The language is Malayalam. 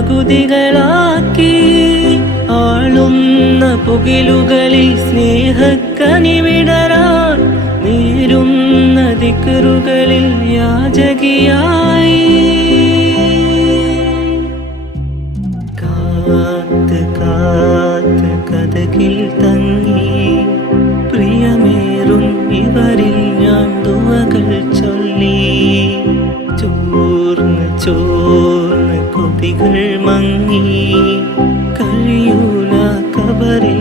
പകുതികളാക്കി ആളുന്ന പുകിലുകളിൽ സ്നേഹക്കനിവിടരാൻ നേരുന്ന ദിക്റുകളിൽ യാചകിയായി കാത്ത് കാത്ത് കഥകിൽ തങ്ങി പ്രിയമേറും ഇവരിൽ ഞാൻ ദുവകൾ ചൊല്ലി ചോർന്ന് ചോർന്ന് കൊതികൾ മങ്ങി കഴിയൂല കബറിൽ